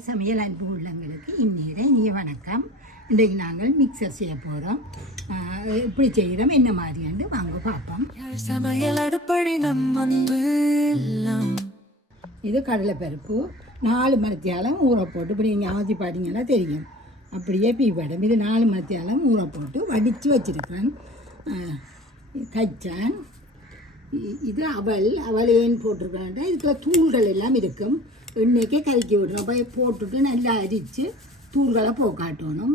யாழ் சமையல் அன்பு உள்ளங்களுக்கு இந்நேர வணக்கம். இன்றைக்கு நாங்கள் மிக்சர் செய்ய போகிறோம். எப்படி செய்கிறோம் என்ன மாதிரியாண்டு வாங்க பார்ப்போம். சமையல் அடுப்படி இது கடலைப்பருப்பு 4 மணித்தியாலம் ஊற போட்டு இப்படி நீங்கள் ஆதி பாட்டிங்கன்னா தெரியும். அப்படியே பீப்படம் இது 4 மணித்தியாலம் ஊற போட்டு வடித்து வச்சுருக்கேன். கச்சான் இது அவள் ஏன் போட்டிருக்கேன்டா இதுக்குள்ள தூள்கள் எல்லாம் இருக்கும். எண்ணெய்க்கே கறிக்கி விடுறோம். அப்போ போட்டுட்டு நல்லா அரித்து தூள்களை போக்காட்டணும்.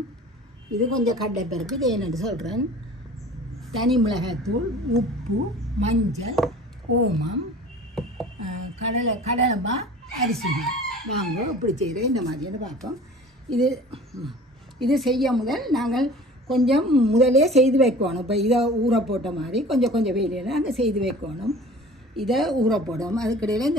இது கொஞ்சம் கடலைப்பருப்பு இது என்னென்னு சொல்கிறேன். தனி மிளகாய்த்தூள், உப்பு, மஞ்சள், ஓமம், கடலைமா, அரிசி. வாங்க இப்படி செய்கிறேன் இந்த மாதிரின்னு பார்ப்போம். இது செய்ய முதல் நாங்கள் கொஞ்சம் முதலே செய்து வைக்கணும். இப்போ இதை ஊற போட்ட மாதிரி கொஞ்சம் கொஞ்சம் வேலையில் நாங்கள் செய்து வைக்கணும். இதை ஊற போடணும். அதுக்கிடையில்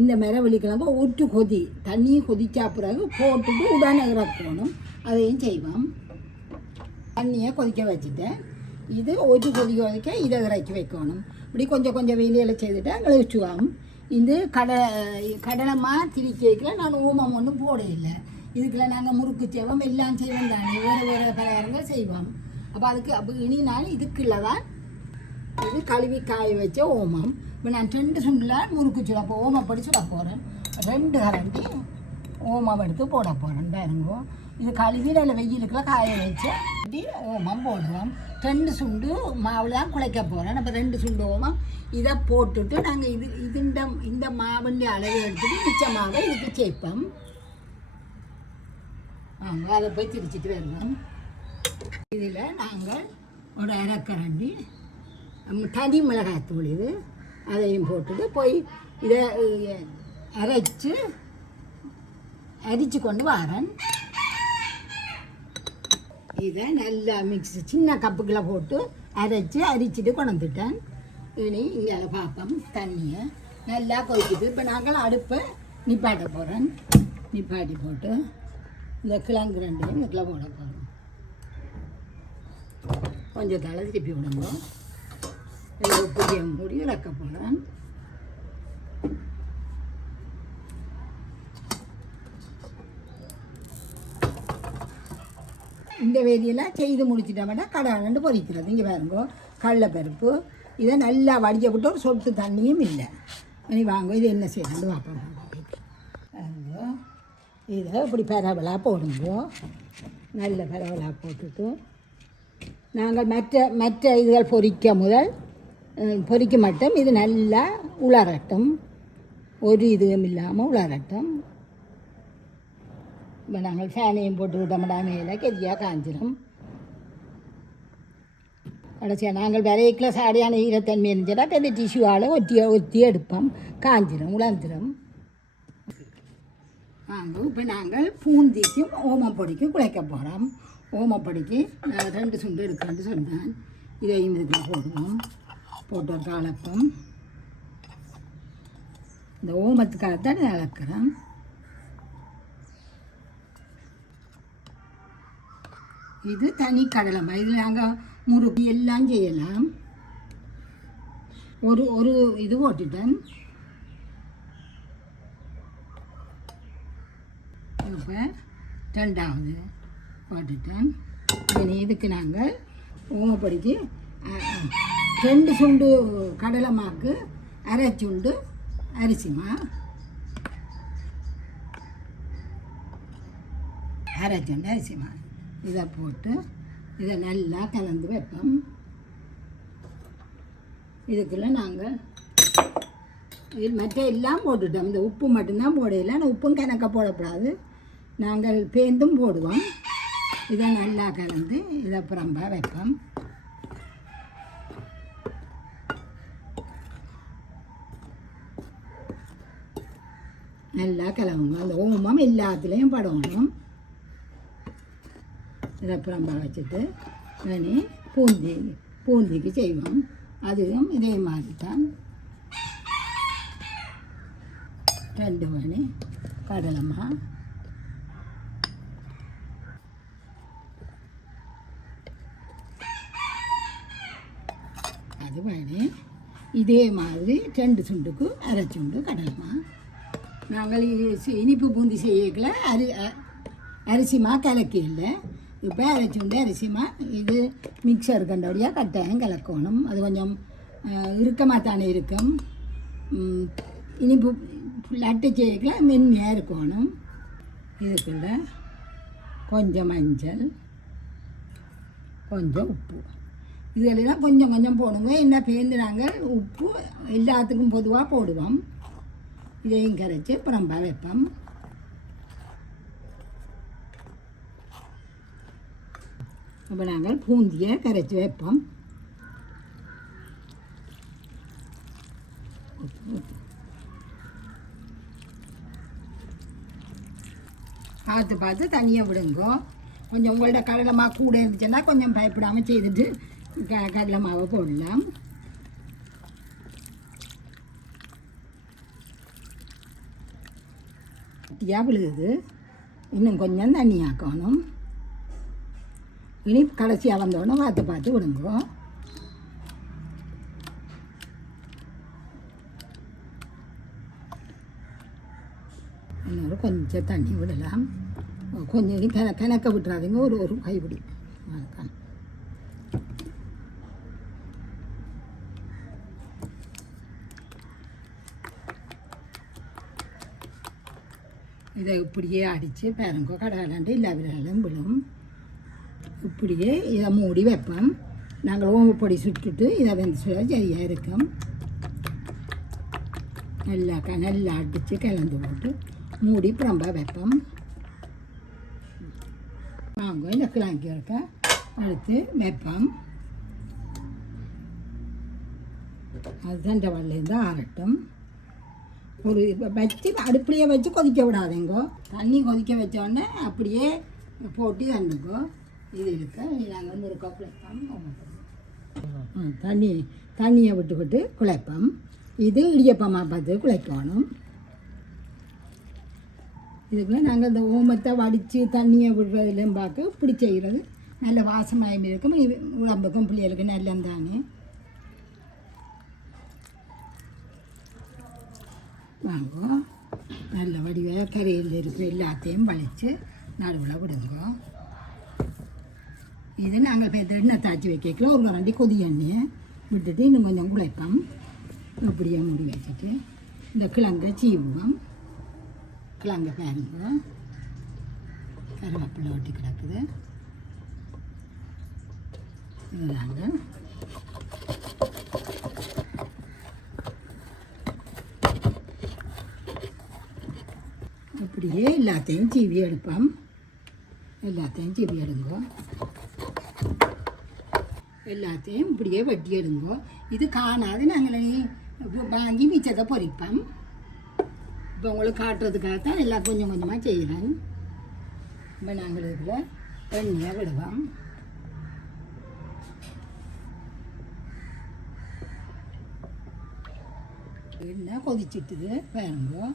இந்த மரவள்ளிக்கிழங்கு ஒட்டு கொதி தண்ணியும் கொதிச்சா பிறகு போட்டுட்டு உடனே இறக்கணும். அதையும் செய்வோம். தண்ணியை கொதிக்க வச்சுட்டேன். இது ஒட்டு கொதிக்க இதை இறக்கி வைக்கணும். இப்படி கொஞ்சம் கொஞ்சம் வேலையில் செய்துட்டு அங்கே வச்சுவோம். இது கடலைமா திரிக்கையில் நான் ஊமம் ஒன்றும் போட இல்லை. இதுக்குள்ள நாங்கள் முறுக்கு செய்வோம், எல்லாம் செய்வோம் தானே, வேறு பலகாரங்கள் செய்வோம். அப்போ இனி நான் இதுக்குள்ள தான் இது கழுவி காய வச்ச ஓமம். இப்போ நான் 2 சுண்டில் முறுக்கு சுட ஓமப்படி சுட போகிறேன். 2 கரண்டி ஓமம் எடுத்து போட போகிறேன். பாருங்க இது கழுவி நல்ல வெயிலுக்குள்ள காய வச்சு ஓமம் போடுவோம். 2 சுண்டு மாவில் தான் குழைக்க போகிறேன். அப்போ 2 சுண்டு ஓமம் இதை போட்டுட்டு நாங்கள் இந்த மாவுண்டி அளவு எடுத்துகிட்டு மிச்ச மாவை இதுக்கு சேர்ப்போம். அதை போய் திரிச்சிட்டு வருவோம். இதில் நாங்கள் ஒரு அரைக்கரண்டி தனி மிளகாய்த்தூள் இது அதையும் போட்டுட்டு போய் இதை அரிச்சு கொண்டு வரேன். இதை நல்லா சின்ன கப்புக்குள்ளே போட்டு அரிச்சிட்டு கொண்டு வந்துட்டேன். இனி இங்கே பார்ப்போம். தண்ணியை நல்லா கொதிக்குது. இப்போ நாங்கள் அடுப்பை நிப்பாட்ட போகிறேன். நிப்பாட்டி போட்டு இந்த கிழங்கு 2 இதுக்குள்ள போட போகிறோம். கொஞ்சம் தலை திருப்பி விடுங்க. இதில் புதிய மூடி இறக்க போகிறேன். இந்த வேலையெல்லாம் செய்து முடிச்சிட்டோம்னா கடை பொரிக்கிறது. இங்கே பாருங்க கடலைப்பருப்பு இதை நல்லா வடிக்க விட்டு ஒரு சொட்டு தண்ணியும் இல்லை. இனி வாங்க இது என்ன செய்யணும் பார்ப்போம். இதை இப்படி பரவலாக போடுங்க. நல்ல பரவலாக போட்டுட்டு நாங்கள் மற்ற இதுகள் பொரிக்க மட்டும் இது நல்லா உலரட்டும். ஒரு இதுவும் இல்லாமல் உலரட்டும். இப்போ நாங்கள் ஃபேனையும் போட்டு விட்டோம்னா மேலே கெதியாக காஞ்சிடும். கடைசியாக நாங்கள் விரைக்கில் சாடியான ஈரத்தன்மை இருந்துச்சுன்னா பெரிய டிஷ்யூவால் ஒத்தி எடுப்போம். காஞ்சிடும், உலர்ந்துடும். இப்போ நாங்கள் பூந்திக்கும் ஓமம் பொடிக்கும் குழைக்க போகிறோம். ஓமப்பொடிக்கு 2 சுண்டு எடுக்கணும்னு சொன்னேன். இதையும் இதுக்கு போடுவோம். போட்டு ஒரு கலப்போம். இந்த ஓமத்துக்காகத்தான் இழக்கிறேன். இது தனி கடலைமா. இதில் நாங்கள் முறுக்கு எல்லாம் செய்யலாம். ஒரு இது போட்டுட்டேன். இப்போ 2வது போட்டுட்டேன். இனி இதுக்கு நாங்கள் ஓமப்பொடிக்கு 2 சுண்டு கடலைமாக்கு, அரை சுண்டு அரிசிமா, அரை சுண்டு அரிசிமா இதை போட்டு இதை நல்லா கலந்து வைப்போம். இதுக்குள்ள நாங்கள் மற்ற எல்லாம் போட்டுட்டோம். இந்த உப்பு மட்டும்தான் போடையில. ஆனால் உப்பும் கணக்க போடக்கூடாது. நாங்கள் பேந்தும் போடுவோம். இதை நல்லா கலந்து இதை புறம்பா வைப்போம். நல்லா கிளம்புங்க. அந்த ஓமம் எல்லாத்துலேயும் படணும். இதை புறம்பா வச்சுட்டு இனி பூந்திக்கு செய்வோம். அதுவும் இதே மாதிரி தான். 2 மணி கடலைமா, அது வேணே இதே மாதிரி 2 சுண்டுக்கு அரை சுண்டு கடலைமா. நாங்கள் இனிப்பு பூந்தி செய்யக்கல அரிசிமா கலக்கி இல்லை. இப்போ அரைச்சுண்டு அரிசிமா இது மிக்சர் கண்டபடியாக கட்டாயம் கலக்கணும். அது கொஞ்சம் இறுக்கமாக தானே இருக்கும். இனிப்பு லட்டு செய்யக்கல மென்மையாக இருக்கணும். இதுக்குள்ள கொஞ்சம் மஞ்சள், கொஞ்சம் உப்பு, இதெல்லாம் கொஞ்சம் கொஞ்சம் போடுங்க. என்ன பேர்ந்து நாங்கள் உப்பு எல்லாத்துக்கும் பொதுவாக போடுவோம். இதையும் கரைச்சி புறம்பா வைப்போம். அப்போ நாங்கள் பூந்தியை கரைச்சி வைப்போம். பார்த்து பார்த்து தனியாக விடுங்க. கொஞ்சம் உங்கள்ட்ட கடலை மாவு கூட இருந்துச்சுன்னா கொஞ்சம் பயப்படாமல் செய்துட்டு கடலை மாவை போடலாம். கட்டியாக விழுகுது. இன்னும் கொஞ்சம் தண்ணி ஆக்கணும். இனி கடைசியாக வந்தோடனே பார்த்து பார்த்து விடுங்க. இன்னொரு கொஞ்சம் தண்ணி விடலாம். கொஞ்சம் கணக்க விட்டுறாதீங்க. ஒரு கைப்பிடி இதை இப்படியே அடித்து பாருங்க. கடலாண்டு எல்லா விரலும் விடும். இப்படியே இதை மூடி வைப்போம். நாங்கள் ஓமப்பொடி சுட்டுட்டு இதை வந்து சொல்ல சரியாக இருக்கும். நல்லா அடித்து கலந்து போட்டு மூடி புறம்பா வைப்போம். வாங்க இந்த கிழங்கு இருக்க எடுத்து வைப்போம். அது தண்டை வரலேருந்து ஆறட்டும். ஒரு வச்சு அடுப்புலையே வச்சு கொதிக்க விடாதீங்க. தண்ணி கொதிக்க வச்சோடனே அப்படியே போட்டு தண்டுங்கோ. இது இருக்க நாங்கள் வந்து ஒரு கப் வைப்போம். தண்ணியை விட்டு குழைப்போம். இது இடியப்பமாக பார்த்து குழைக்கணும். இதுக்குள்ளே நாங்கள் இந்த ஓமத்தை வடித்து தண்ணியை விடுறதுலையும் பார்க்க இப்படி செய்கிறது நல்ல வாசமாயும் இருக்கும். உடம்புக்கும் பிள்ளைகளுக்கு நல்லந்தானே. வாங்க நல்ல வடிவாக கரையில் இருக்கிற எல்லாத்தையும் வலித்து நடுவில் விடுங்க. இது நாங்கள் இப்போ எண்ணெய் தாச்சி வைக்கல ஒரு கரண்டி கொதி எண்ணெயை விட்டுட்டு இன்னும் கொஞ்சம் குழைப்போம். இப்படியே மூடி வச்சுட்டு இந்த கிழங்கை சீவுவோம். கிழங்க பாருங்க கருவேப்பிலை ஒட்டி கிடக்குது. இதுதாங்க இப்படியே எல்லாத்தையும் சீவி எடுப்போம். எல்லாத்தையும் சீவி எடுங்கோ. எல்லாத்தையும் இப்படியே வெட்டி எடுங்கோ. இது காணாது. நாங்கள் வாங்கி மிச்சத்தை பொரிப்போம். இப்போ உங்களுக்கு காட்டுறதுக்காகத்தான் எல்லாம் கொஞ்சம் கொஞ்சமாக செய்கிறேன். இப்போ நாங்கள் இதில் எண்ணெயை விடுவோம். எண்ணெய் கொதிச்சிட்டுது பாருங்க.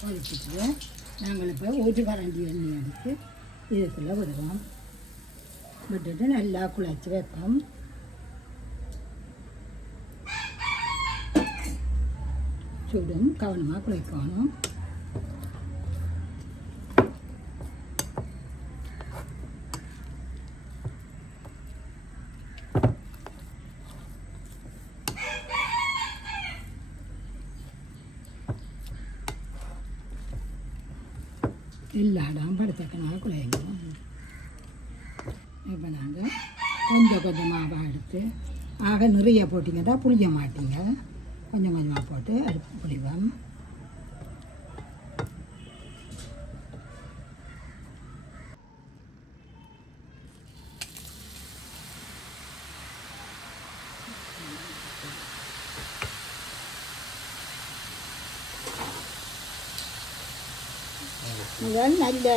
கொதிச்சிட்டு நாங்கள் இப்போ ஒரு கரண்டி எண்ணெய் எடுத்து இதுக்குள்ளே விடுவோம். விட்டுட்டு நல்லா குழச்சி வைப்போம். சுடும் கவனமாக குழைக்கணும். எல்லா இடம் படுத்தக்கனாக குழைங்க. இப்போ நாங்கள் கொஞ்சம் கொஞ்சமாக எடுத்து ஆக நிறைய போட்டிங்கன்னா புளிய மாட்டீங்க. கொஞ்சம் கொஞ்சமாக போட்டு அடுப்பு புளிவோம். நல்ல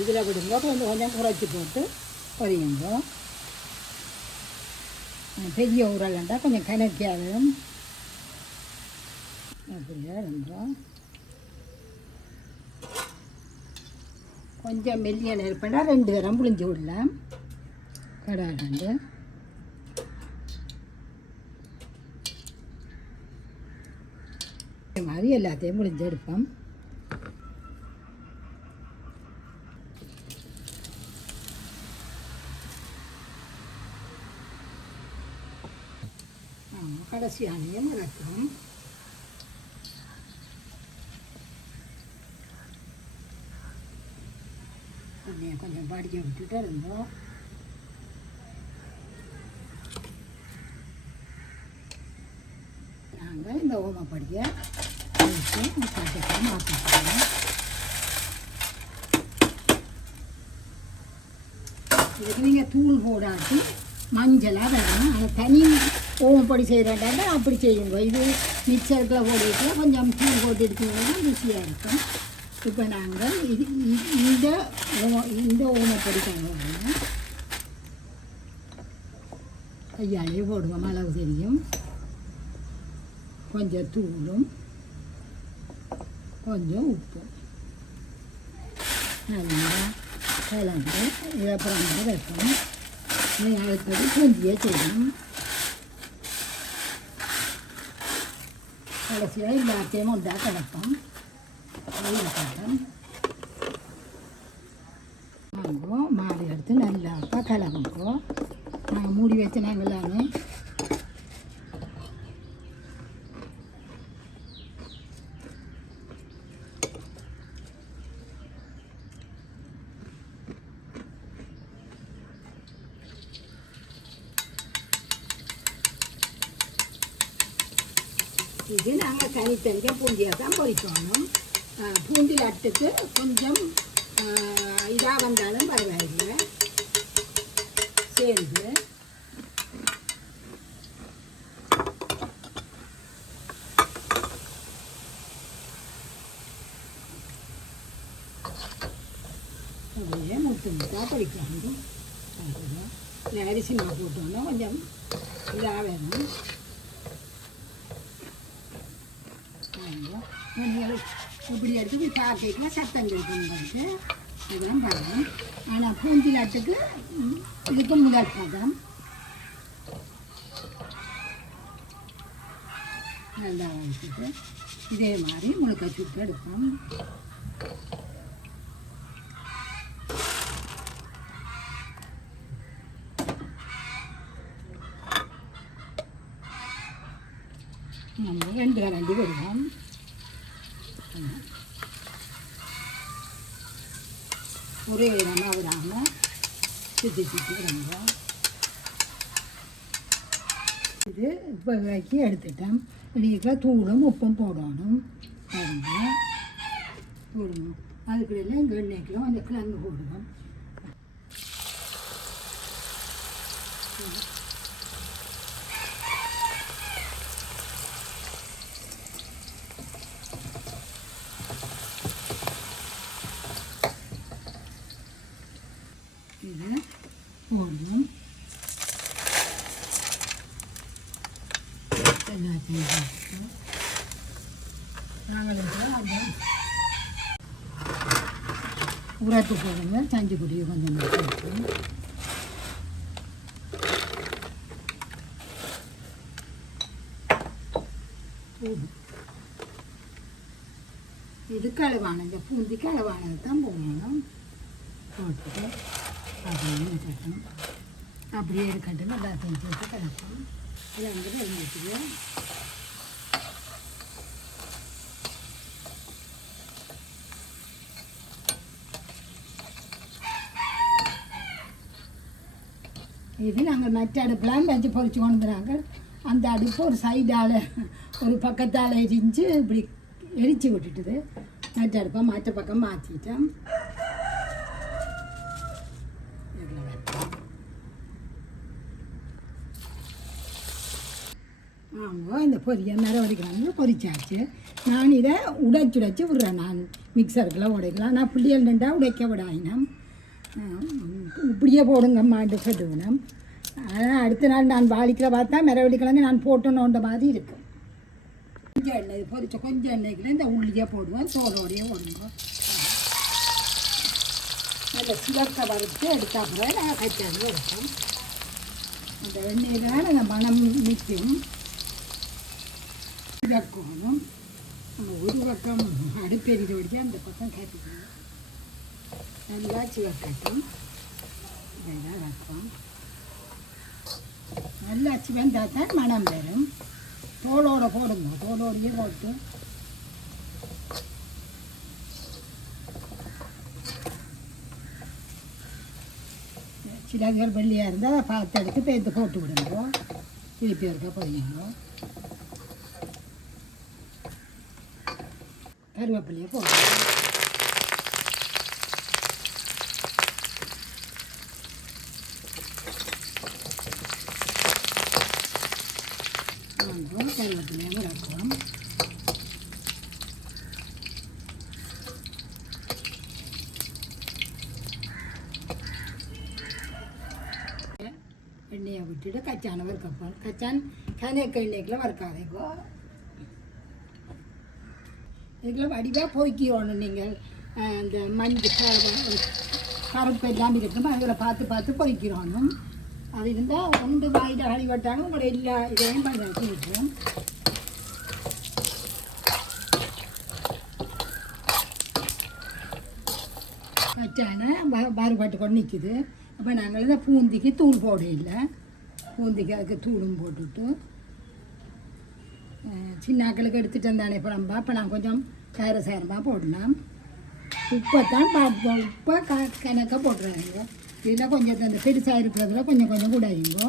இதில் விடுங்க. கொஞ்சம் கொஞ்சம் குறைச்சி போட்டு பொரியுங்க. பெரிய உரல்ண்டா கொஞ்சம் கணக்கியாகும். அப்படியே இருந்தோம். கொஞ்சம் மெல்லிய நெருப்பண்டா 2 தரம் புளிஞ்சு விடலாம். கடாண்டு இது மாதிரி எல்லாத்தையும் முடிஞ்சு எடுப்போம். கடைசியானையும் இறக்கும். கொஞ்சம் படிக்க விட்டுட்டு இருந்தோம். நாங்கள் இந்த ஓமப்படியை மாற்றிக்கிறோம். இதுக்கு நீங்கள் தூள் போடாட்டி மஞ்சளாக வேணும். ஆனால் தனி ஓமப்படி செய்கிறேன்டா அப்படி செய்யுங்க. இது மிக்சருக்குள்ள போட்டு கொஞ்சம் தூள் போட்டு எடுத்தீங்கன்னா ருசியாக இருக்கும். இப்போ நாங்கள் இந்த ஓமப்படி தருவாங்க கையாலே போடுவோம். அளவு தெரியும். கொஞ்சம் தூளும் கொஞ்சம் உப்பும் நல்லா கலந்து அப்புறம் வைப்போம். அடுத்தது பூந்தியை செய்யணும். கடைசியாக எல்லாத்தையும் ஒன்றா கலப்போம். வாங்குவோம். மாடு எடுத்து நல்லா கலங்குவோம். நாங்கள் மூடி வச்சு நாங்கள் எல்லாமே இது நாங்கள் தனித்தனியாக பூந்தியாக தான் பொரிக்கணும். பூந்தி லட்டுக்கு கொஞ்சம் இதாக வந்தாலும் பரவாயில்லை. சேர்ந்து அப்படியே முத்து முத்தாக பொரிக்கணும். அரிசி மாவு போட்டோன்னா கொஞ்சம் இதாக வேணும். இப்படி எடுத்து சாக்கைக்குள்ள சத்தம் இருக்குங்கிறது இதெல்லாம் பாருங்கள். ஆனால் பூந்தி லட்டுக்கு இதுக்கு முதல் பதம் நல்லா வச்சுட்டு இதே மாதிரி முழுக்க சுட்டு எடுப்போம். நம்ம 2 கரண்டி விடுவோம். ஒரே விதமாக விடாமல் சுற்றி சுற்றி விடுவோம். இது இப்போ வைக்கி எடுத்துட்டோம். இதுக்கு தூளும் உப்பும் போடணும். போடணும். அதுக்குள்ள இங்கே எண்ணெய்க்குள்ள கொஞ்சம் கிழங்கு போடுவோம். இதை போடுவோம். எல்லாத்தையும் நாங்கள் அந்த உரத்து போடுங்க. சஞ்சு குடியை கொஞ்சம் போடுவோம். இது களவான இந்த பூந்திக்கு அளவானது தான் போடணும். போட்டுட்டு அப்படியே இருக்கட்டும். அப்படியே இருக்கட்டும். எல்லாத்தையும் சேர்த்து கலப்போம். இதில் வந்து வெள்ளத்துக்கு இது நாங்கள் மற்ற அடுப்பெலாம் வச்சு பொறிச்சு கொண்டுறாங்க. அந்த அடுப்பு ஒரு சைடால் ஒரு பக்கத்தால் எரிஞ்சு இப்படி எரிச்சு விட்டுட்டுது. மற்ற அடுப்பை மற்ற பக்கம் மாற்றிட்டோம். ஆமாம், இந்த பொரியை மேலே வரைக்கிறாங்க. பொரிச்சாச்சு. நான் இதை உடைச்சு விடுறேன். நான் மிக்சருக்குள்ள உடைக்கலாம். நான் பிள்ளைகள் நின்றா உடைக்க விடாயினம். இப்படியே போடுங்க மாட்டு கட்டுவினம். ஆனால் அடுத்த நாள் நான் வாளிக்கிற பார்த்தா மிரவழிக்கிழங்கு நான் போட்டணுன்ற மாதிரி இருக்கும். கொஞ்சம் எண்ணெய் பொரிச்ச கொஞ்சம் எண்ணெய்க்குள்ள இந்த உள்ளியே போடுவேன். தோலோடையே போடுவோம். நல்ல சிவக்க வறுத்து எடுத்தாப்புல நான் கச்சாது இருக்கும். அந்த எண்ணெயில் அந்த மனம் நிற்கும். இறக்கணும். நம்ம ஒரு பக்கம் அடுப்பெரிஞ்சு பிடிச்சி அந்த பக்கம் கேட்டுக்கணும். நல்லா சிவக்கட்டும். இதெல்லாம் வைப்போம். நல்லா சிவந்தால் தான் மனம் வரும். தோலோடு போடுங்க, தோலோடையே போட்டு சிலர்கள் வெள்ளியாக இருந்தால் பார்த்து எடுத்து பேர்த்து போட்டு விடுங்க. திருப்பி இருக்க போடுங்க. கருவேப்பிலையை போடுங்க. கருவேப்பிலையை இறக்குவோம். எண்ணெயை விட்டுட்டு கச்சான வறுக்கப்போம். கச்சான் கனக்க எண்ணெய்க்குள்ள வறுக்காதேங்கோ. இதுக்குள்ள வடிவாக பொறுக்கிடணும். நீங்கள் அந்த மஞ்சள் கருப்பு எல்லாம் இருக்கணும். அதில் பார்த்து பார்த்து பொறுக்கிடணும். அது இருந்தால் ஒன்று வாயிட அழிவட்டாலும் உங்களோட எல்லா இதையும் பயன்படுத்தி விட்டுரும். கச்சான பாறுபாட்டு கொண்டு நிற்குது. அப்போ நாங்கள் இந்த பூந்திக்கு தூள் போட இல்லை. பூந்திக்கு அதுக்கு தூளும் போட்டுவிட்டு சின்னாக்களுக்கு எடுத்துகிட்டு வந்தானே குழம்பா. அப்போ நான் கொஞ்சம் சேரமாக போடலாம். உப்பைத்தான் பார்ப்போம். உப்பை கணக்காக போட்டுறாங்க. இதில் கொஞ்சம் அந்த பெருசாக இருக்கிறதுல கொஞ்சம் கொஞ்சம் கூட ஆகிங்கோ.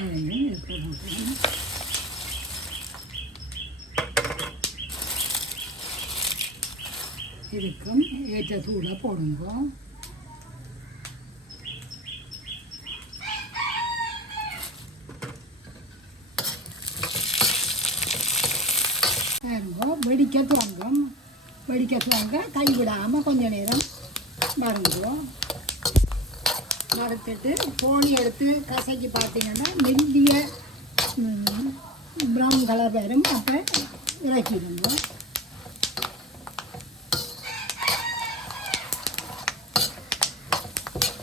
அதையும் எடுத்து போட்டுருங்க. இதுக்கும் ஏற்ற தூளை போடுங்க. வெடிக்க துவங்கும். வெடிக்க துவங்க கைவிடாமல் கொஞ்ச நேரம் மறந்துடுவோம். மறுத்துட்டு கோழி எடுத்து கசக்கி பார்த்தீங்கன்னா மெல்லிய ப்ரௌன் கலர் வரும். அப்போ இறக்கிடுங்க.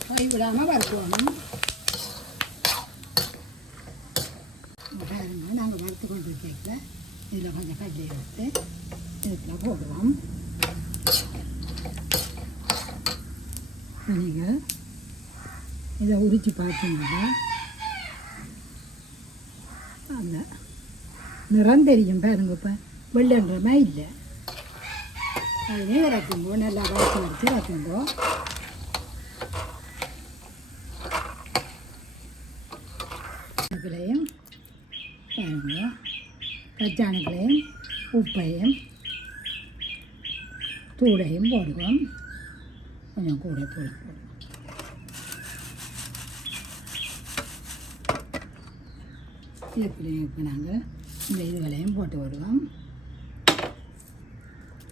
கைவிடாமல் வறுக்கணும். பாருங்க, நாங்கள் வறுத்து கொண்டு கேட்கல. இதில் கொஞ்சம் கடலை எடுத்து இதுக்குள்ள போடுவோம். நீங்கள் இதை உரித்து பார்த்தீங்கன்னா அந்த நிறம் தெரியும். பாருங்க, இப்போ வெள்ளன்றமே இல்லை. அதுலேயும் இறக்கும்போ நல்லா வறுத்து வறுத்து இறக்கும்போ இதுக்குள்ளேயும் பாருங்க கச்சானுக்களையும் உப்பையும் தூளையும் போடுவோம். கொஞ்சம் கூட தூளை போடுவோம். இதுக்குள்ளேயும் இப்போ நாங்கள் இந்த இதுகளையும் போட்டு விடுவோம்.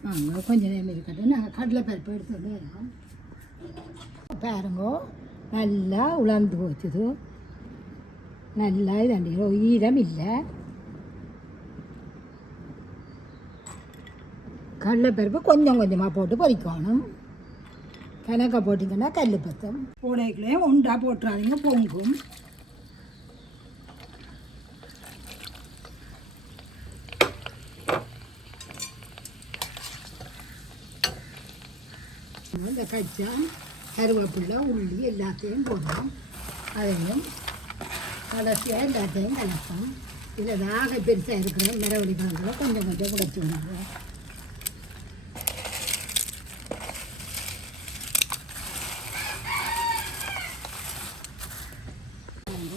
வாங்க கொஞ்சம் நேரம் இருக்கட்டும். நாங்கள் கடலை பருப்பு எடுத்து வந்து வரோம். பாருங்கோ, நல்லா உலர்ந்து போச்சுது. நல்லா இதாண்டி ஈரம் இல்லை. கடலைப்பருப்பு கொஞ்சம் கொஞ்சமாக போட்டு பொரிக்கணும். கணக்காக போட்டிங்கன்னா கல் பத்தம். போடைக்குள்ளே உண்டா போட்டுறாதீங்க, பொங்கும். இந்த கச்சான் கருவேப்பிலை உள்ளி எல்லாத்தையும் போடுவோம். அதையும் கடைசியாக எல்லாத்தையும் கலப்போம். இதில் நாக பெருசாக இருக்கிற மிரவடி கிழங்குல கொஞ்சம் கொஞ்சம் குடைச்சி விடுவோம்.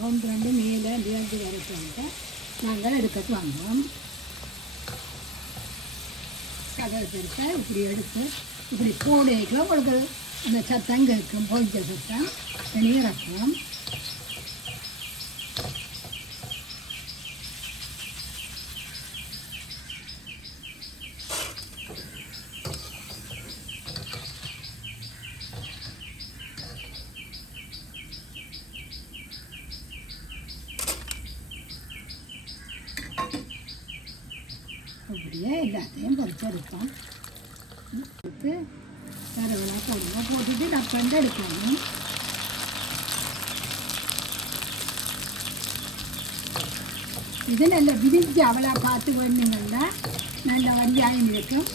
ஒன்று ரெண்டு மேலே வியாதி வரைக்கும் நாங்கள் எடுக்கட்டு வாங்குவோம். கடல் பெருசை இப்படி எடுத்து இப்படி போடைக்குள்ள உங்களுக்கு அந்த சத்தம் கேட்கும். பொறிச்ச சத்தம் தனியாக இறக்குவோம். அப்படியே எல்லாத்தையும் பறிச்சு எடுப்போம். எடுத்து கருவேப்பிலை போடுவோம். போட்டுட்டு டப்பண்டு எடுக்கணும். இது நல்ல விரிஞ்சு அவளை பார்த்து வேணுங்கன்னா நல்ல வெங்காயம் இருக்கும்.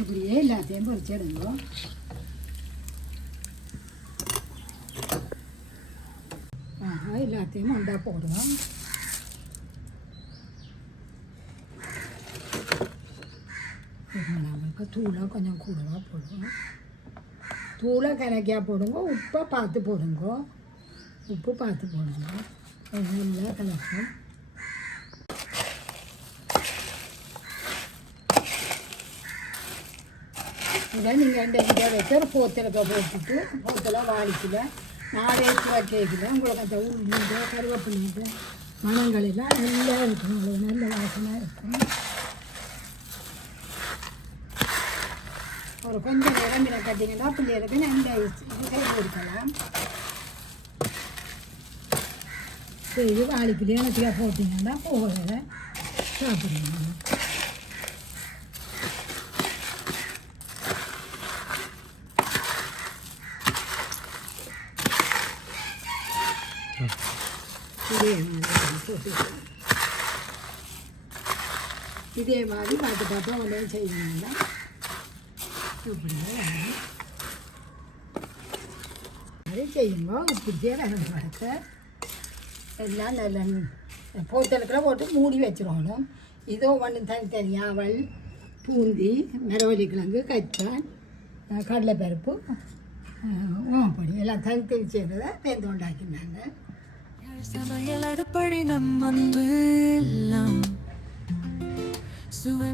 இப்படியே எல்லாத்தையும் பொரிச்சிடுங்க. எல்லாத்தையும் ஒன்றா போடுவோம். நம்மளுக்கு தூளை கொஞ்சம் கூடவா போடுவோம். தூளை கணக்கியாக போடுங்க, உப்பை பார்த்து போடுங்க. உப்பு பார்த்து போடுங்க. நல்லா கலக்கும். இதை நீங்கள் இங்கே வச்சு ஒரு போத்தலுக்கு போட்டுட்டு போத்தலை வாடிக்கல 4 வைக்கல உங்களுக்கு அந்த உள்ள கருவேப்பிலை மணங்கள் எல்லாம் நல்லா இருக்கும். உங்களுக்கு நல்ல வாசமாக இருக்கும். ஒரு கொஞ்சம் இறம்பின கட்டிங்கன்னா பிள்ளைகளுக்கு நல்ல இதை கொடுக்கலாம். இது வாழைப்பிள்ளையை நத்தியாக போட்டிங்கன்னா போகலை சாப்பிடுங்க. இதே மாதிரி பார்த்து பார்த்து உடனே செய்வீங்கன்னா இப்படியே அது செய்யுங்க. இப்படியே வேணும் படத்தை எல்லாம் நல்ல போத்தலுக்கெல்லாம் போட்டு மூடி வச்சிடணும். இதோ ஒன்று தனித்தனியாக அவள் பூந்தி மரவள்ளி கிழங்கு கச்சான் கடலைப்பருப்பு ஓமப்பொடி எல்லாம் தனித்தனி செய்கிறத பேருந்து உண்டாக்கினாங்க. சமையல் அடுப்படி நம் அன்பு எல்லாம் சுவை